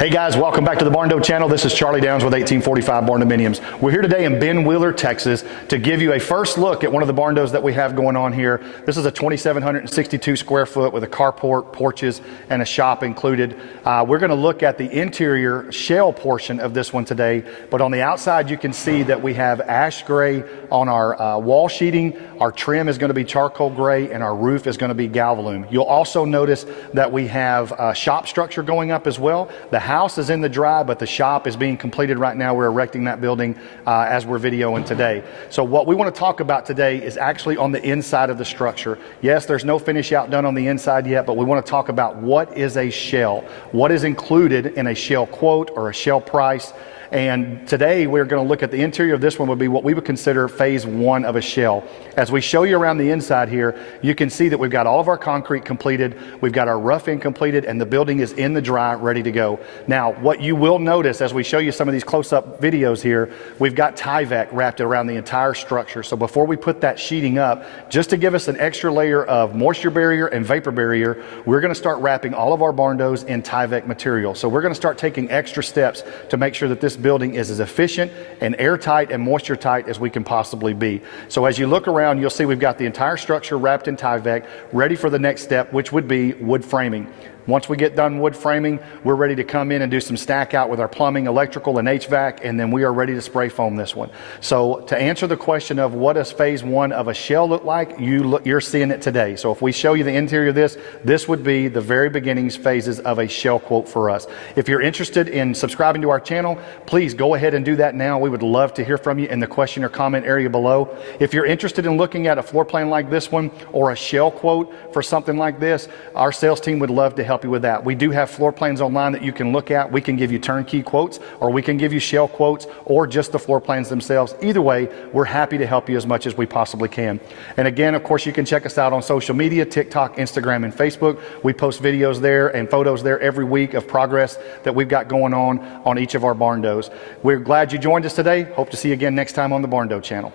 Hey guys, welcome back to the Barndo channel. This is Charlie Downs with 1845 Barndominiums. We're here today in Ben Wheeler, Texas to give you a first look at one of the Barndos that we have going on here. This is a 2,762 square foot with a carport, porches, and a shop included. We're going to look at the interior shell portion of this one today, but on the outside you can see that we have ash gray on our wall sheeting. Our trim is going to be charcoal gray and our roof is going to be galvalume. You'll also notice that we have a shop structure going up as well. The house is in the dry, but the shop is being completed right now. We're erecting that building as we're videoing today. So what we want to talk about today is actually on the inside of the structure. Yes, there's no finish out done on the inside yet, but we want to talk about what is a shell, what is included in a shell quote or a shell price. And today we're going to look at the interior of this one would be what we would consider phase one of a shell. As we show you around the inside here, you can see that we've got all of our concrete completed, we've got our roughing completed, and the building is in the dry, ready to go. Now, what you will notice as we show you some of these close-up videos here, we've got Tyvek wrapped around the entire structure. So before we put that sheeting up, just to give us an extra layer of moisture barrier and vapor barrier, we're going to start wrapping all of our Barndos in Tyvek material. So we're going to start taking extra steps to make sure that this building is as efficient and airtight and moisture tight as we can possibly be. So as you look around, you'll see we've got the entire structure wrapped in Tyvek, ready for the next step, which would be wood framing. Once we get done wood framing, we're ready to come in and do some stack out with our plumbing, electrical, and HVAC, and then we are ready to spray foam this one. So to answer the question of what does phase one of a shell look like, you're seeing it today. So if we show you the interior of this would be the very beginnings phases of a shell quote for us. If you're interested in subscribing to our channel, please go ahead and do that now. We would love to hear from you in the question or comment area below. If you're interested in looking at a floor plan like this one or a shell quote for something like this, our sales team would love to help you with that. We do have floor plans online that you can look at. We can give you turnkey quotes, or we can give you shell quotes, or just the floor plans themselves. Either way, we're happy to help you as much as we possibly can. And again, of course, you can check us out on social media, TikTok, Instagram, and Facebook. We post videos there and photos there every week of progress that we've got going on each of our Barndos. We're glad you joined us today. Hope to see you again next time on the Barndo channel.